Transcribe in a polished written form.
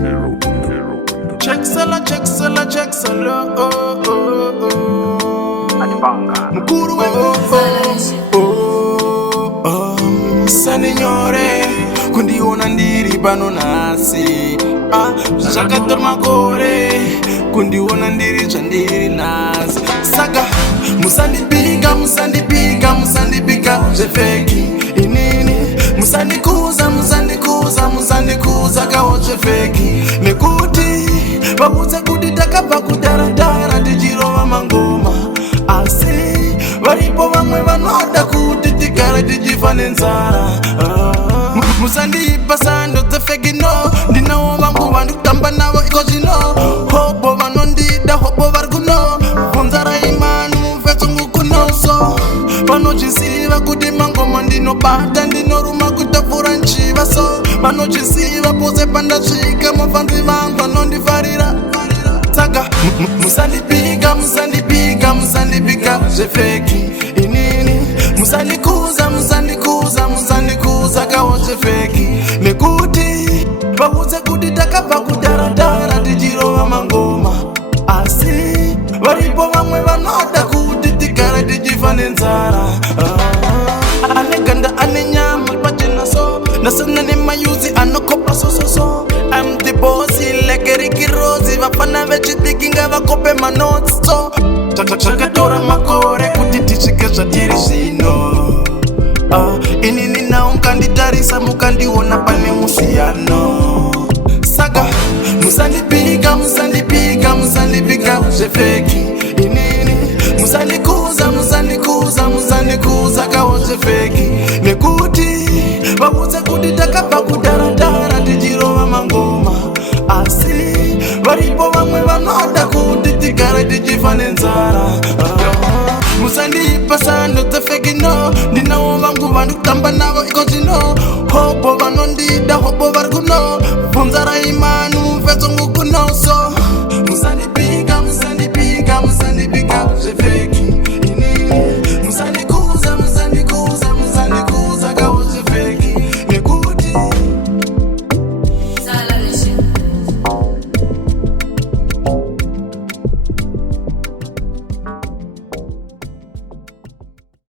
Check sala, mkuru we saninyore kundiona ndiri pano nasi zvakatora makore kundiona ndiri zvandiri nasi saka musandipika zvefeki inini musandikuza kawo zvefeki nekuti vabudza kuti takabva kudaradara tichirova mangoma asi varipo vamwe vanoda kuti tigare tichifa nenzara musandipa sando dzefeki no ndinawo vangu vandikutamba navo iko zvino hobo vanondida hobo vari kuno vonzara imani mumvetsungu kunoso vanozvisiva kuti mangoma ndinobata ndinoruma kutapfura njiva so vanozvisiva pose pandasvika mafanzi vangu vanondifarira saka musandipika zvefeki inini musandikuza kawo zvefeki nekuti vabudze kuti takabva kudaradara tichirova mangoma asi varipo vamwe vanoda kuti tigare tichifa nenzara ane ganda ane nyama pachena so ndasana nemayuzi anokopa sososo I'm the boss like Ricky Rose vafana vechidiki ngavakope manotsi so zvakatora makore kuti tisvike zvatiri zvino inini nawo mukanditarisa mukandiona pane musiyano saka musandipika zvefeki inini musandikuza kawo zvefeki nekuti vabudze kuti takabva kudaradara tichirova mangoma asi varipo vamwe vanoda kuti tigare tichifa nenzara musandipa sando dzefeki no ndinawo vangu vandikutamba navo iko zvino hobo vanondida hobo vari kuno vonzara imani